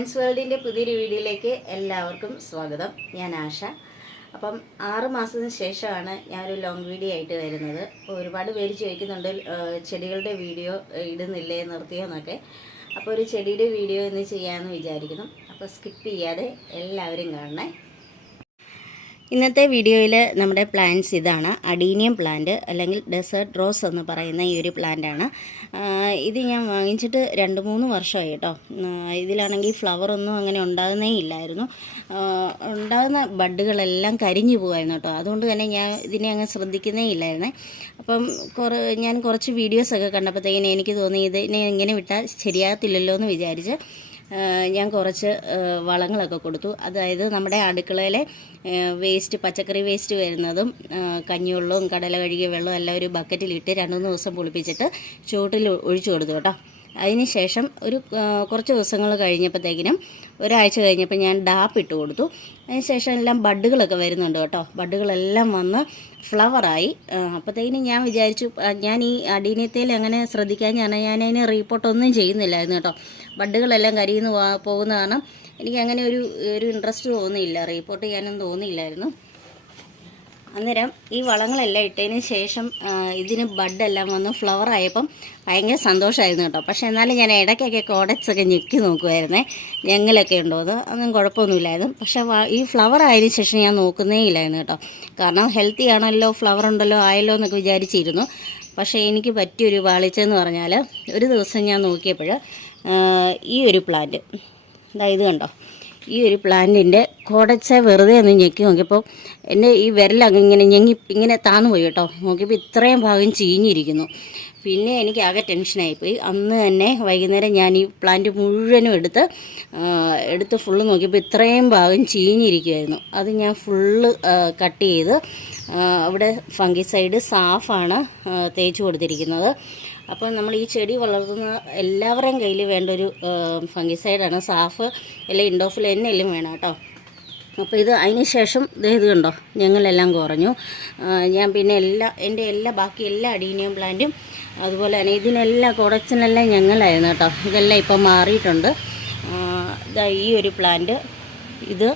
Plants വേൾഡിന്റെ പുതിയൊരു വീഡിയോയിലേക്ക് എല്ലാവർക്കും സ്വാഗതം. ഞാൻ ആശ. അപ്പം ആറ് മാസത്തിന് ശേഷമാണ് ഞാനൊരു ലോങ് വീഡിയോ ആയിട്ട് വരുന്നത്. ഒരുപാട് പേര് ചോദിക്കുന്നുണ്ട് ചെടികളുടെ വീഡിയോ ഇടുന്നില്ലേ നിർത്തിയോ എന്നൊക്കെ. അപ്പോൾ ഒരു ചെടിയുടെ വീഡിയോ ഇന്ന് ചെയ്യാമെന്ന് വിചാരിക്കുന്നു. അപ്പോൾ സ്കിപ്പ് ചെയ്യാതെ എല്ലാവരും കാണണേ. ഇന്നത്തെ വീഡിയോയിൽ നമ്മുടെ പ്ലാന്റ്സ് ഇതാണ്. അഡീനിയം പ്ലാന്റ് അല്ലെങ്കിൽ ഡെസേർട്ട് റോസ് എന്ന് പറയുന്ന ഈ ഒരു പ്ലാന്റാണ് ഇത് ഞാൻ വാങ്ങിച്ചിട്ട് രണ്ട് മൂന്ന് വർഷമായി കേട്ടോ ഇതിലാണെങ്കിൽ ഫ്ലവർ ഒന്നും അങ്ങനെ ഉണ്ടാകുന്നേ ഇല്ലായിരുന്നു. ഉണ്ടാകുന്ന ബഡുകളെല്ലാം കരിഞ്ഞു പോകുമായിരുന്നു കേട്ടോ അതുകൊണ്ട് തന്നെ ഞാൻ ഇതിനെ അങ്ങ് ശ്രദ്ധിക്കുന്നേ ഇല്ലായിരുന്നേ. അപ്പം കുറ ഞാൻ കുറച്ച് വീഡിയോസൊക്കെ കണ്ടപ്പോഴത്തേക്കിനെ എനിക്ക് തോന്നി ഇതിനെ ഇങ്ങനെ വിട്ടാൽ ശരിയാകത്തില്ലല്ലോ എന്ന് വിചാരിച്ച് ഞാൻ കുറച്ച് വളങ്ങളൊക്കെ കൊടുത്തു. അതായത് നമ്മുടെ അടുക്കളയിലെ വേസ്റ്റ് പച്ചക്കറി വേസ്റ്റ് വരുന്നതും കഞ്ഞിവെള്ളവും കടല കഴുകിയ വെള്ളവും എല്ലാം ഒരു ബക്കറ്റിലിട്ട് രണ്ട് മൂന്ന് ദിവസം പുളിപ്പിച്ചിട്ട് ചുവട്ടിൽ ഒഴിച്ചു കൊടുത്തു കേട്ടോ. അതിന് ശേഷം ഒരു കുറച്ച് ദിവസങ്ങൾ കഴിഞ്ഞപ്പോഴത്തേക്കിനും ഒരാഴ്ച കഴിഞ്ഞപ്പോൾ ഞാൻ ഡാപ്പ് ഇട്ട് കൊടുത്തു. അതിന് ശേഷം എല്ലാം ബഡുകളൊക്കെ വരുന്നുണ്ട് കേട്ടോ. ബഡുകളെല്ലാം വന്ന് ഫ്ലവറായി അപ്പോഴത്തേക്കിനും ഞാൻ വിചാരിച്ചു ഞാൻ ഈ അടീനത്തേൽ അങ്ങനെ ശ്രദ്ധിക്കാൻ ഞാൻ ഞാൻ അതിന് ചെയ്യുന്നില്ലായിരുന്നു കേട്ടോ. ബഡുകളെല്ലാം കരിയുന്നു പോകുന്നതാണ് പോകുന്ന കാരണം എനിക്ക് അങ്ങനെ ഒരു ഒരു ഇൻട്രസ്റ്റ് തോന്നിയില്ല. റീപ്പോർട്ട് ചെയ്യാനൊന്നും തോന്നിയില്ലായിരുന്നു. അന്നേരം ഈ വളങ്ങളെല്ലാം ഇട്ടതിന് ശേഷം ഇതിന് ബഡെല്ലാം വന്ന് ഫ്ലവർ ആയപ്പം ഭയങ്കര സന്തോഷമായിരുന്നു കേട്ടോ. പക്ഷെ എന്നാലും ഞാൻ ഇടയ്ക്കൊക്കെ കോടച്ചൊക്കെ ഞെക്കി നോക്കുമായിരുന്നേ ഞങ്ങളൊക്കെ ഉണ്ടോ അത്? അതൊന്നും കുഴപ്പമൊന്നുമില്ലായിരുന്നു. പക്ഷേ ഈ ഫ്ലവർ ആയതിനു ശേഷം ഞാൻ നോക്കുന്നേ ഇല്ലായിരുന്നു കേട്ടോ. കാരണം ഹെൽത്തി ആണല്ലോ ഫ്ലവർ ഉണ്ടല്ലോ ആയല്ലോ എന്നൊക്കെ വിചാരിച്ചിരുന്നു. പക്ഷേ എനിക്ക് പറ്റിയൊരു പാളിച്ചെന്ന് പറഞ്ഞാൽ ഒരു ദിവസം ഞാൻ നോക്കിയപ്പോൾ ഈ ഒരു പ്ലാന്റ് ഇതാ ഇത് കണ്ടോ. ഈ ഒരു പ്ലാന്റിന്റെ കോടച്ച വെറുതെ ഒന്ന് ഞെക്കി നോക്കിയപ്പോൾ എന്റെ ഈ വിരലങ്ങ് ഇങ്ങനെ ഞെങ്ങി ഇങ്ങനെ താന്നു പോയി കേട്ടോ. നോക്കിയപ്പോൾ ഇത്രയും ഭാഗം ചീഞ്ഞിരിക്കുന്നു. പിന്നെ എനിക്ക് ആകെ ടെൻഷനായിപ്പോയി അന്ന് തന്നെ വൈകുന്നേരം ഞാൻ ഈ പ്ലാന്റ് മുഴുവനും എടുത്ത് എടുത്ത് ഫുള്ള് നോക്കിയപ്പോൾ ഇത്രയും ഭാഗം ചീഞ്ഞിരിക്കുമായിരുന്നു അത് ഞാൻ ഫുള്ള് കട്ട് ചെയ്ത് അവിടെ ഫംഗിസൈഡ് സാഫാണ് തേച്ച് കൊടുത്തിരിക്കുന്നത്. അപ്പോൾ നമ്മൾ ഈ ചെടി വളർത്തുന്ന എല്ലാവരുടെയും കയ്യിൽ വേണ്ട ഒരു ഫംഗിസൈഡാണ് സാഫ് അല്ലെങ്കിൽ ഇൻഡോഫിൽ എന്നെല്ലാം വേണം കേട്ടോ. അപ്പോൾ ഇത് അതിന് ശേഷം ഇത് കണ്ടോ? ഞങ്ങളെല്ലാം കുറഞ്ഞു. ഞാൻ പിന്നെ എല്ലാ എന്റെ എല്ലാ ബാക്കി എല്ലാ അഡീനിയം പ്ലാന്റും അതുപോലെ തന്നെ ഇതിനെല്ലാം കുറച്ചിനെല്ലാം ഞങ്ങളായിരുന്നു കേട്ടോ. ഇതെല്ലാം ഇപ്പം മാറിയിട്ടുണ്ട്. ഈ ഒരു പ്ലാന്റ് ഇത്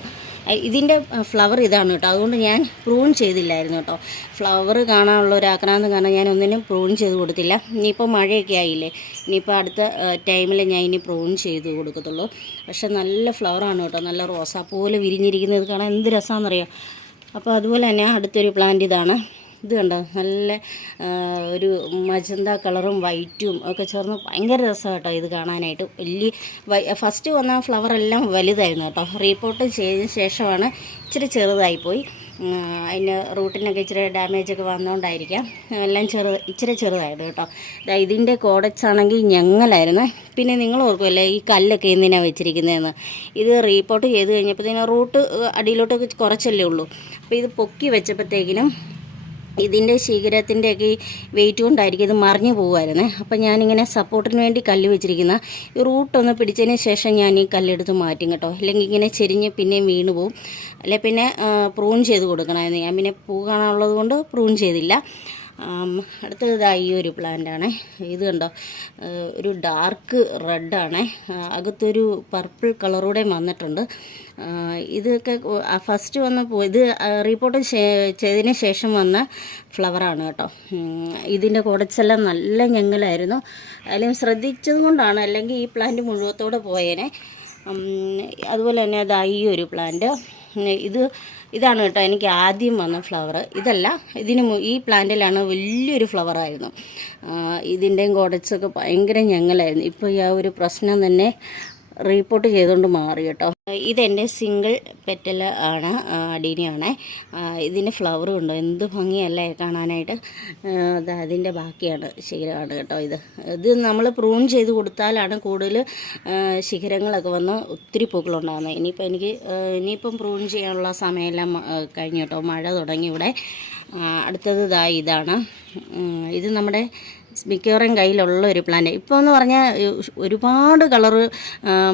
ഇതിന്റെ ഫ്ലവർ ഇതാണ് കേട്ടോ. അതുകൊണ്ട് ഞാൻ പ്രൂൺ ചെയ്തില്ലായിരുന്നു കേട്ടോ. ഫ്ലവർ കാണാനുള്ള ഒരു ആക്രാന്തം കാരണം ഞാൻ ഒന്നിനും പ്രൂൺ ചെയ്ത് കൊടുത്തില്ല. ഇനിയിപ്പോൾ മഴയൊക്കെ ആയില്ലേ? ഇനിയിപ്പോൾ അടുത്ത ടൈമിൽ ഞാൻ ഇനി പ്രൂൺ ചെയ്ത് കൊടുക്കത്തുള്ളൂ. പക്ഷെ നല്ല ഫ്ലവറാണ് കേട്ടോ. നല്ല റോസാ പോലെ വിരിഞ്ഞിരിക്കുന്നത് കാണാൻ എന്ത് രസമാണെന്നറിയാം അപ്പോൾ അതുപോലെ തന്നെ അടുത്തൊരു പ്ലാന്റ് ഇതാണ്. ഇത് കണ്ടോ? നല്ല ഒരു മജന്ത കളറും വൈറ്റും ഒക്കെ ചേർന്ന് ഭയങ്കര രസമാണ് കേട്ടോ ഇത് കാണാനായിട്ട്. വലിയ ഫസ്റ്റ് വന്ന ഫ്ലവർ എല്ലാം വലുതായിരുന്നു കേട്ടോ. റീപോർട്ട് ചെയ്തതിന് ശേഷമാണ് ഇച്ചിരി ചെറുതായിപ്പോയി പോയി. അതിന് റൂട്ടിനൊക്കെ ഇച്ചിരി ഡാമേജ് ഒക്കെ വന്നുകൊണ്ടായിരിക്കാം എല്ലാം ചെറു ഇച്ചിരി ചെറുതായിരുന്നു കേട്ടോ. ഇതിന്റെ കോഡക്സ് ആണെങ്കിൽ ഞങ്ങലായിരുന്നു പിന്നെ നിങ്ങൾ ഓർക്കുമല്ലേ ഈ കല്ലൊക്കെ എന്തിനാണ് വെച്ചിരിക്കുന്നതെന്ന്? ഇത് റീപോർട്ട് ചെയ്ത് കഴിഞ്ഞപ്പോഴത്തേനും റൂട്ട് അടിയിലോട്ടൊക്കെ കുറച്ചല്ലേ ഉള്ളൂ. അപ്പോൾ ഇത് പൊക്കി വെച്ചപ്പോഴത്തേക്കിനും ഇതിന്റെ ശീകരത്തിന്റെയൊക്കെ ഈ വെയിറ്റ് കൊണ്ടായിരിക്കും ഇത് മറിഞ്ഞു പോകുമായിരുന്നേ അപ്പം ഞാനിങ്ങനെ സപ്പോർട്ടിന് വേണ്ടി കല്ല് വെച്ചിരിക്കുന്ന ഈ റൂട്ടൊന്ന് പിടിച്ചതിന് ശേഷം ഞാൻ ഈ കല്ലെടുത്ത് മാറ്റും കേട്ടോ. അല്ലെങ്കിൽ ഇങ്ങനെ ചെരിഞ്ഞ് പിന്നെയും വീണ് പോവും. അല്ലെ പിന്നെ പ്രൂൺ ചെയ്ത് കൊടുക്കണമായിരുന്നു ഞാൻ പിന്നെ പൂ കാണാനുള്ളത് കൊണ്ട് പ്രൂൺ ചെയ്തില്ല. അടുത്തത് ഇതാ ഈ ഒരു പ്ലാന്റാണ് ഇത് കണ്ടോ? ഒരു ഡാർക്ക് റെഡാണ് അകത്തൊരു പർപ്പിൾ കളറൂടെ വന്നിട്ടുണ്ട്. ഇതൊക്കെ ഫസ്റ്റ് വന്നപ്പോൾ ഇത് റിപ്പോർട്ട് ചെയ്തതിന് ശേഷം വന്ന ഫ്ലവറാണ് കേട്ടോ. ഇതിന്റെ കുടച്ചെല്ലാം നല്ല ഞങ്ങലായിരുന്നു. അല്ലെങ്കിൽ ശ്രദ്ധിച്ചത് കൊണ്ടാണ് അല്ലെങ്കിൽ ഈ പ്ലാന്റ് മുഴുവത്തോടെ പോയേനെ. അതുപോലെ തന്നെ അതാ ഈ ഒരു പ്ലാന്റ് ഇത് ഇതാണ് കേട്ടോ എനിക്ക് ആദ്യം വന്ന ഫ്ലവർ ഇതല്ല ഇതിന് ഈ പ്ലാന്റിലാണ് വലിയൊരു ഫ്ലവറായിരുന്നു ഇതിന്റെയും കോടച്ചൊക്കെ ഭയങ്കര ഞങ്ങളായിരുന്നു. ഇപ്പോൾ ഈ ആ ഒരു പ്രശ്നം തന്നെ റീപ്പോർട്ട് ചെയ്തുകൊണ്ട് മാറി കേട്ടോ. ഇതെന്റെ സിംഗിൾ പെറ്റൽ ആണ് അടീനിയാണ്. ഇതിന്റെ ഫ്ലവറും ഉണ്ട്? എന്ത് ഭംഗിയല്ലേ കാണാനായിട്ട്? അത് അതിന്റെ ബാക്കിയാണ് ശിഖരമാണ് കേട്ടോ ഇത്. ഇത് നമ്മൾ പ്രൂൺ ചെയ്ത് കൊടുത്താലാണ് കൂടുതൽ ശിഖരങ്ങളൊക്കെ വന്ന് ഒത്തിരി പൂക്കളുണ്ടാകുന്നത് ഇനിയിപ്പോൾ എനിക്ക് ഇനിയിപ്പം പ്രൂൺ ചെയ്യാനുള്ള സമയമെല്ലാം കഴിഞ്ഞു കേട്ടോ. മഴ തുടങ്ങി ഇവിടെ. അടുത്തത് ഇതാണ്. ഇത് നമ്മുടെ മിക്കവാറും കയ്യിലുള്ള ഒരു പ്ലാന്റ് ഇപ്പോൾ എന്ന് പറഞ്ഞാൽ ഒരുപാട് കളറ്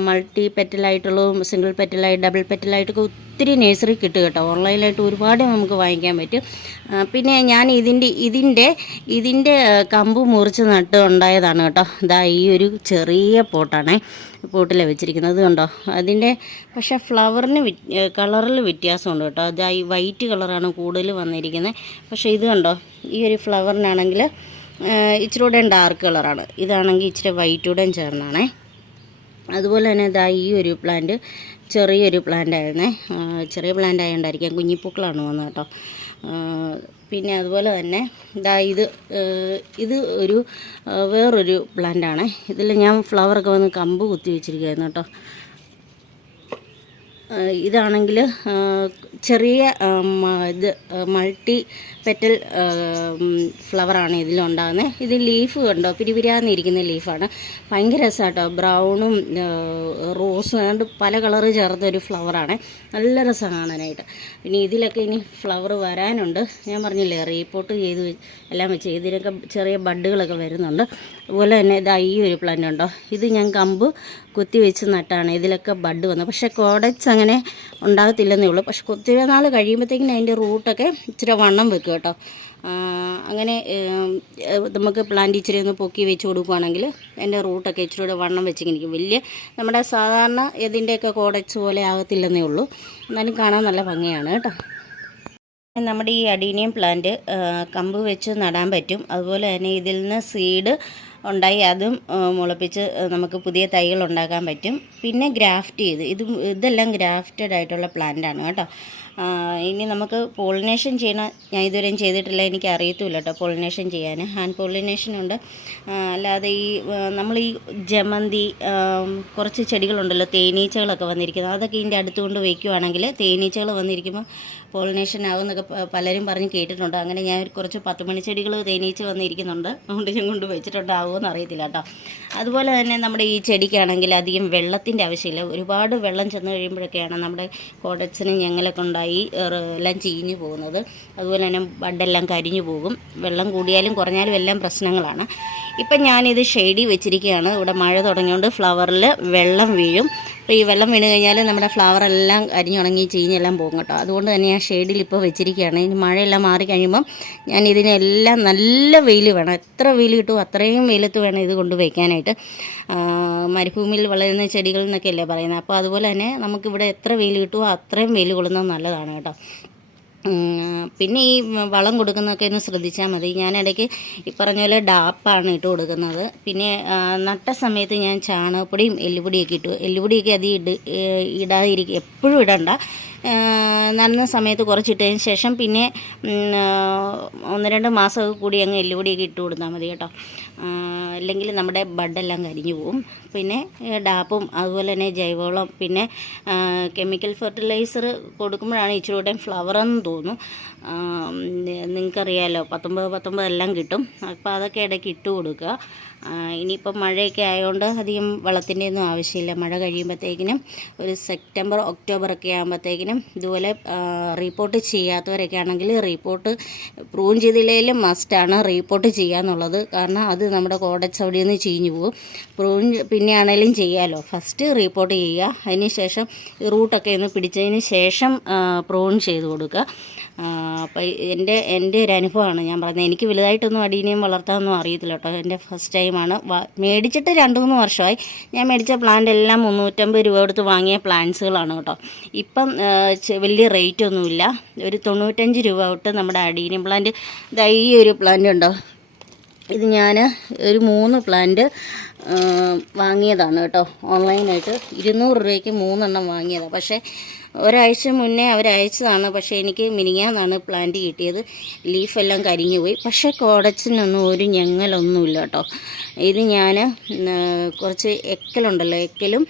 മൾട്ടി പെറ്റലായിട്ടുള്ളതും സിംഗിൾ പെറ്റലായി ഡബിൾ പെറ്റലായിട്ടൊക്കെ ഒത്തിരി നേഴ്സറി കിട്ടും കേട്ടോ. ഓൺലൈനായിട്ട് ഒരുപാട് നമുക്ക് വാങ്ങിക്കാൻ പറ്റും. പിന്നെ ഞാൻ ഇതിന്റെ ഇതിന്റെ ഇതിന്റെ കമ്പ് മുറിച്ച് നട്ട് ഉണ്ടായതാണ് കേട്ടോ. ഇതാ ഈ ഒരു ചെറിയ പോട്ടാണേ പോട്ടിലെ വെച്ചിരിക്കുന്നത് കണ്ടോ? അതിന്റെ പക്ഷേ ഫ്ലവറിന് കളറിൽ വ്യത്യാസമുണ്ട് കേട്ടോ. അത് ഈ വൈറ്റ് കളറാണ് കൂടുതൽ വന്നിരിക്കുന്നത്. പക്ഷേ ഇത് കണ്ടോ? ഈ ഒരു ഫ്ലവറിനാണെങ്കിൽ ഇച്ചിരി കൂടെ ഡാർക്ക് കളറാണ് ഇതാണെങ്കിൽ ഇച്ചിരി വൈറ്റൂടെയും ചേർന്നാണേ. അതുപോലെ തന്നെ ഇതാ ഈ ഒരു പ്ലാന്റ് ചെറിയൊരു പ്ലാന്റ് ആയിരുന്നേ. ചെറിയ പ്ലാന്റ് ആയതുകൊണ്ടായിരിക്കാം കുഞ്ഞിപ്പൂക്കളാണ് വന്നത് കേട്ടോ. പിന്നെ അതുപോലെ തന്നെ ഇതാ ഇത് ഇത് ഒരു വേറൊരു പ്ലാന്റ് ആണ്. ഇതിൽ ഞാൻ ഫ്ലവറൊക്കെ വന്ന് കമ്പ് കുത്തി വെച്ചിരിക്കുകയായിരുന്നു കേട്ടോ. ഇതാണെങ്കിൽ ചെറിയ ഇത് മൾട്ടി പെറ്റൽ ഫ്ലവറാണ് ഇതിലുണ്ടാകുന്നത് ഇത് ലീഫ് കണ്ടോ? പിരിപിരാന്നിരിക്കുന്ന ലീഫാണ് ഭയങ്കര രസമാട്ടോ ബ്രൗണും റോസും അതുകൊണ്ട് പല കളറ് ചേർത്ത ഒരു ഫ്ലവറാണ് നല്ല രസം കാണാനായിട്ട്. പിന്നെ ഇതിലൊക്കെ ഇനി ഫ്ലവർ വരാനുണ്ട്. ഞാൻ പറഞ്ഞില്ലേ റീപോർട്ട് ചെയ്ത് എല്ലാം വെച്ച് ചെറിയ ബഡുകളൊക്കെ വരുന്നുണ്ട്. അതുപോലെ തന്നെ ഇതാ ഈ ഒരു പ്ലാന്റ് ഉണ്ടോ? ഇത് ഞാൻ കമ്പ് കുത്തി വെച്ച് നട്ടാണ്. ഇതിലൊക്കെ ബഡ് വന്നത് പക്ഷേ കോടച്ച് അങ്ങനെ ഉണ്ടാകത്തില്ലെന്നേ ഉള്ളൂ. പക്ഷെ ഒത്തിരി നാൾ കഴിയുമ്പോഴത്തേക്കിനും അതിന്റെ റൂട്ടൊക്കെ ഇച്ചിരി വണ്ണം വെക്കും കേട്ടോ. അങ്ങനെ നമുക്ക് പ്ലാന്റ് ഇച്ചിരി ഒന്ന് പൊക്കി വെച്ച് കൊടുക്കുകയാണെങ്കിൽ അതിന്റെ റൂട്ടൊക്കെ ഇച്ചിരി കൂടെ വണ്ണം വെച്ചിരിക്കും വലിയ നമ്മുടെ സാധാരണ ഇതിന്റെയൊക്കെ കോടച്ച് പോലെ ആകത്തില്ലെന്നേ ഉള്ളൂ. എന്നാലും കാണാൻ നല്ല ഭംഗിയാണ് കേട്ടോ. നമ്മുടെ ഈ അഡീനിയം പ്ലാന്റ് കമ്പ് വെച്ച് നടാൻ പറ്റും. അതുപോലെ തന്നെ ഇതിൽ നിന്ന് സീഡ് ഉണ്ടായി. അതും മുളപ്പിച്ച് നമുക്ക് പുതിയ തൈകൾ ഉണ്ടാക്കാൻ പറ്റും. പിന്നെ ഗ്രാഫ്റ്റ് ചെയ്ത്. ഇത് ഇതെല്ലാം ഗ്രാഫ്റ്റഡ് ആയിട്ടുള്ള പ്ലാന്റ് ആണ് കേട്ടോ. ഇനി നമുക്ക് പോളിനേഷൻ ചെയ്യണം ഞാൻ ഇതുവരെയും ചെയ്തിട്ടില്ല എനിക്ക് അറിയത്തുമില്ല കേട്ടോ പോളിനേഷൻ ചെയ്യാൻ. ഹാൻഡ് പോളിനേഷൻ ഉണ്ട്. അല്ലാതെ ഈ നമ്മൾ ഈ ജമന്തി കുറച്ച് ചെടികളുണ്ടല്ലോ തേനീച്ചകളൊക്കെ വന്നിരിക്കുന്നത്. അതൊക്കെ ഇതിന്റെ അടുത്തുകൊണ്ട് വയ്ക്കുവാണെങ്കിൽ തേനീച്ചകൾ വന്നിരിക്കുമ്പോൾ പോളിനേഷൻ ആകുമെന്നൊക്കെ പലരും പറഞ്ഞ് കേട്ടിട്ടുണ്ട്. അങ്ങനെ ഞാൻ കുറച്ച് പത്ത് മണി ചെടികൾ തേനീച്ച വന്നിരിക്കുന്നുണ്ട്. അതുകൊണ്ട് ഞാൻ കൊണ്ട് വെച്ചിട്ടുണ്ടാവുമെന്ന് അറിയത്തില്ല കേട്ടോ. അതുപോലെ തന്നെ നമ്മുടെ ഈ ചെടിക്കാണെങ്കിൽ അധികം വെള്ളത്തിന്റെ ആവശ്യമില്ല. ഒരുപാട് വെള്ളം ചെന്ന് കഴിയുമ്പോഴൊക്കെയാണ് നമ്മുടെ കോടറ്റ്സിന് ഞങ്ങളൊക്കെ ഉണ്ടായി എല്ലാം ചീഞ്ഞു പോകുന്നത്. അതുപോലെ തന്നെ ബഡെല്ലാം കരിഞ്ഞു പോകും. വെള്ളം കൂടിയാലും കുറഞ്ഞാലും എല്ലാം പ്രശ്നങ്ങളാണ്. ഇപ്പം ഞാനിത് ഷെയ്ഡി വെച്ചിരിക്കുകയാണ്. ഇവിടെ മഴ തുടങ്ങിയോണ്ട് ഫ്ലവറിൽ വെള്ളം വീഴും. അപ്പോൾ ഈ വെള്ളം വീണ് കഴിഞ്ഞാൽ നമ്മുടെ ഫ്ലവർ എല്ലാം അരിഞ്ഞുണങ്ങി ചീഞ്ഞെല്ലാം പോകും കേട്ടോ. അതുകൊണ്ട് തന്നെ ഞാൻ ഷെയ്ഡിൽ ഇപ്പോൾ വെച്ചിരിക്കുകയാണ്. ഇനി മഴയെല്ലാം മാറി കഴിയുമ്പം ഞാൻ ഇതിനെല്ലാം നല്ല വെയിൽ വേണം. എത്ര വെയിൽ കിട്ടുമോ അത്രയും വെയിലത്ത് വേണം ഇത് കൊണ്ട് വയ്ക്കാനായിട്ട് മരുഭൂമിയിൽ വളരുന്ന ചെടികൾ എന്നൊക്കെയല്ലേ പറയുന്നത്. അപ്പോൾ അതുപോലെ തന്നെ നമുക്കിവിടെ എത്ര വെയിൽ കിട്ടുമോ അത്രയും വെയിൽ കൊള്ളുന്നത് നല്ലതാണ് കേട്ടോ. പിന്നെ ഈ വളം കൊടുക്കുന്നതൊക്കെ ഒന്ന് ശ്രദ്ധിച്ചാൽ മതി. ഞാൻ ഇടയ്ക്ക് ഈ പറഞ്ഞ പോലെ ഡാപ്പാണ് ഇട്ട് കൊടുക്കുന്നത്. പിന്നെ നട്ട സമയത്ത് ഞാൻ ചാണകപ്പൊടിയും എല്ലുപൊടിയൊക്കെ ഇട്ടു. എല്ലുപൊടിയൊക്കെ അത് ഇട് ഇടാതിരിക്കുക എപ്പോഴും ഇടണ്ട. നടുന്ന സമയത്ത് കുറച്ചിട്ടതിന് ശേഷം പിന്നെ ഒന്ന് രണ്ട് മാസമൊക്കെ കൂടി അങ്ങ് എല്ലുപൊടിയൊക്കെ ഇട്ട് കൊടുത്താൽ മതി കേട്ടോ. അല്ലെങ്കിൽ നമ്മുടെ ബഡെല്ലാം കരിഞ്ഞു പോവും. പിന്നെ ഡാപ്പും അതുപോലെ തന്നെ ജൈവവളം പിന്നെ കെമിക്കൽ ഫെർട്ടിലൈസർ കൊടുക്കുമ്പോഴാണ് ഇച്ചിരി കൂടെ ഫ്ലവർ എന്ന് തോന്നുന്നു. നിങ്ങൾക്കറിയാമല്ലോ പത്തൊമ്പത് പത്തൊമ്പത് എല്ലാം കിട്ടും. അപ്പോൾ അതൊക്കെ ഇടയ്ക്ക് ഇട്ട് കൊടുക്കുക. ഇനിയിപ്പോൾ ഇനിയിപ്പം മഴയൊക്കെ ആയതുകൊണ്ട് അധികം വളത്തിന്റെ ഒന്നും ആവശ്യമില്ല. മഴ കഴിയുമ്പോഴത്തേക്കിനും ഒരു സെപ്റ്റംബർ ഒക്ടോബർ ഒക്കെ ആകുമ്പോഴത്തേക്കിനും ഇതുപോലെ റിപ്പോർട്ട് ചെയ്യാത്തവരൊക്കെ ആണെങ്കിൽ റിപ്പോർട്ട് പ്രൂൺ ചെയ്തില്ലെങ്കിലും മസ്റ്റാണ് റീപ്പോർട്ട് ചെയ്യാന്നുള്ളത്. കാരണം അത് നമ്മുടെ കോടച്ച് അവിടെ നിന്ന് ചീഞ്ഞു പോകും പ്രൂൺ പിന്നെ ആണെങ്കിലും ചെയ്യാമല്ലോ ഫസ്റ്റ് റീപ്പോർട്ട് ചെയ്യുക. അതിന് ശേഷം റൂട്ടൊക്കെ ഒന്ന് പിടിച്ചതിന് ശേഷം പ്രൂൺ ചെയ്ത് കൊടുക്കുക. അപ്പോൾ എന്റെ എന്റെ ഒരു അനുഭവമാണ് ഞാൻ പറയുന്നത് എനിക്ക് വലുതായിട്ടൊന്നും അടീനിയം വളർത്താനൊന്നും അറിയത്തില്ല കേട്ടോ. എന്റെ ഫസ്റ്റ് ടൈമാണ് മേടിച്ചിട്ട് രണ്ട് മൂന്ന് വർഷമായി. ഞാൻ മേടിച്ച പ്ലാന്റ് എല്ലാം മുന്നൂറ്റമ്പത് രൂപ കൊടുത്ത് വാങ്ങിയ പ്ലാന്റ്സുകളാണ് കേട്ടോ. ഇപ്പം വലിയ റേറ്റ് ഒന്നുമില്ല. ഒരു തൊണ്ണൂറ്റഞ്ച് രൂപ തൊട്ട് നമ്മുടെ അടീനിയം പ്ലാന്റ് ഇതാ ഒരു പ്ലാന്റ് ഉണ്ടോ? ഇത് ഞാൻ ഒരു മൂന്ന് പ്ലാന്റ് വാങ്ങിയതാണ് കേട്ടോ. ഓൺലൈനായിട്ട് ഇരുന്നൂറ് രൂപയ്ക്ക് മൂന്നെണ്ണം വാങ്ങിയതാണ് പക്ഷേ ഒരാഴ്ച മുന്നേ അവരയച്ചതാണ് പക്ഷേ എനിക്ക് മിനിങ്ങാന്നാണ് പ്ലാന്റ് കിട്ടിയത്. ലീഫെല്ലാം കരിഞ്ഞു പോയി. പക്ഷേ കോടച്ചിനൊന്നും ഒരു ഞങ്ങലൊന്നുമില്ല കേട്ടോ. ഇത് ഞാൻ കുറച്ച് എക്കലുണ്ടല്ലോ. എക്കലും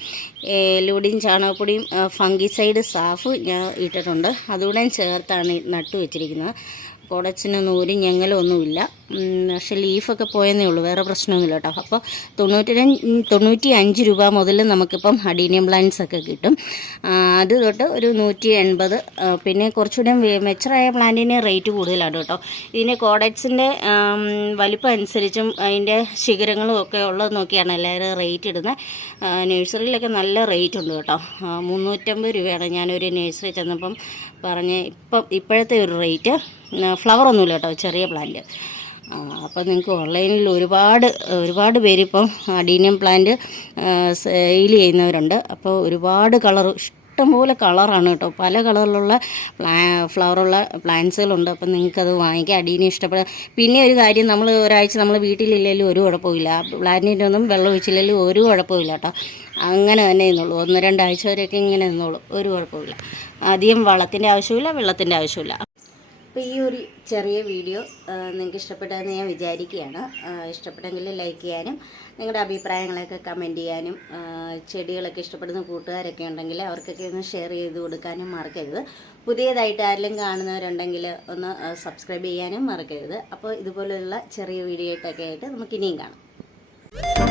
ലൂടിയും ചാണകപ്പൊടിയും ഫംഗിസൈഡ് സാഫ് ഞാൻ ഇട്ടിട്ടുണ്ട്. അതുകൂടെ ചേർത്താണ് നട്ടു വെച്ചിരിക്കുന്നത്. കോടച്ചിനൊന്നും ഒരു ഞങ്ങലൊന്നുമില്ല. പക്ഷേ ലീഫൊക്കെ പോയെന്നേ ഉള്ളൂ. വേറെ പ്രശ്നമൊന്നുമില്ല കേട്ടോ. അപ്പോൾ തൊണ്ണൂറ്റി തൊണ്ണൂറ്റി അഞ്ച് രൂപ മുതൽ നമുക്കിപ്പം അഡീനിയം പ്ലാന്റ്സ് ഒക്കെ കിട്ടും അത് തൊട്ട് ഒരു നൂറ്റി എൺപത് പിന്നെ കുറച്ചുകൂടെ മെച്ചറായ പ്ലാന്റിന് റേറ്റ് കൂടുതലാണ് കേട്ടോ. ഇതിന് കോഡക്സിന്റെ വലിപ്പം അനുസരിച്ചും അതിന്റെ ശിഖരങ്ങളും ഒക്കെ ഉള്ളത് നോക്കിയാണ് എല്ലാവരും റേറ്റ് ഇടുന്നത്. നഴ്സറിയിലൊക്കെ നല്ല റേറ്റ് ഉണ്ട് കേട്ടോ. മുന്നൂറ്റമ്പത് രൂപയാണ് ഞാനൊരു നഴ്സറി ചെന്നപ്പം പറഞ്ഞ് ഇപ്പം ഇപ്പോഴത്തെ ഒരു റേറ്റ്. ഫ്ലവർ ഒന്നുമില്ല കേട്ടോ ചെറിയ പ്ലാന്റ്. അപ്പോൾ നിങ്ങൾക്ക് ഓൺലൈനിൽ ഒരുപാട് ഒരുപാട് പേര് ഇപ്പം അഡീനിയം പ്ലാന്റ് സെയിൽ ചെയ്യുന്നവരുണ്ട്. അപ്പോൾ ഒരുപാട് കളർ ഇഷ്ടംപോലെ കളറാണ് കേട്ടോ. പല കളറിലുള്ള പ്ലാ ഫ്ലവറുള്ള പ്ലാന്റ്സുകളുണ്ട്. അപ്പം നിങ്ങൾക്കത് വാങ്ങിക്കാം അടീനെ ഇഷ്ടപ്പെടുക. പിന്നെ ഒരു കാര്യം നമ്മൾ ഒരാഴ്ച നമ്മൾ വീട്ടിലില്ലെങ്കിലും ഒരു കുഴപ്പമില്ല. പ്ലാന്റിന്റെ പ്ലാന്റിനൊന്നും വെള്ളം ഒഴിച്ചില്ലെങ്കിലും ഒരു കുഴപ്പമില്ല കേട്ടോ. അങ്ങനെ തന്നെ നിന്നുള്ളൂ ഒന്ന് രണ്ടാഴ്ച വരെയൊക്കെ ഇങ്ങനെ നിന്നോളൂ. ഒരു കുഴപ്പമില്ല. അധികം വളത്തിന്റെ ആവശ്യമില്ല വെള്ളത്തിന്റെ ആവശ്യമില്ല. അപ്പോൾ ഈ ഒരു ചെറിയ വീഡിയോ നിങ്ങൾക്ക് ഇഷ്ടപ്പെട്ടതെന്ന് ഞാൻ വിചാരിക്കുകയാണ്. ഇഷ്ടപ്പെട്ടെങ്കിൽ ലൈക്ക് ചെയ്യാനും നിങ്ങളുടെ അഭിപ്രായങ്ങളൊക്കെ കമന്റ് ചെയ്യാനും ചെടികളൊക്കെ ഇഷ്ടപ്പെടുന്ന കൂട്ടുകാരൊക്കെ ഉണ്ടെങ്കിൽ അവർക്കൊക്കെ ഒന്ന് ഷെയർ ചെയ്ത് കൊടുക്കാനും മറക്കരുത്. പുതിയതായിട്ട് ആരെങ്കിലും കാണുന്നവരുണ്ടെങ്കിൽ ഒന്ന് സബ്സ്ക്രൈബ് ചെയ്യാനും മറക്കരുത്. അപ്പോൾ ഇതുപോലെയുള്ള ചെറിയ വീഡിയോ ആയിട്ടൊക്കെ ആയിട്ട് നമുക്ക് ഇനിയും കാണാം.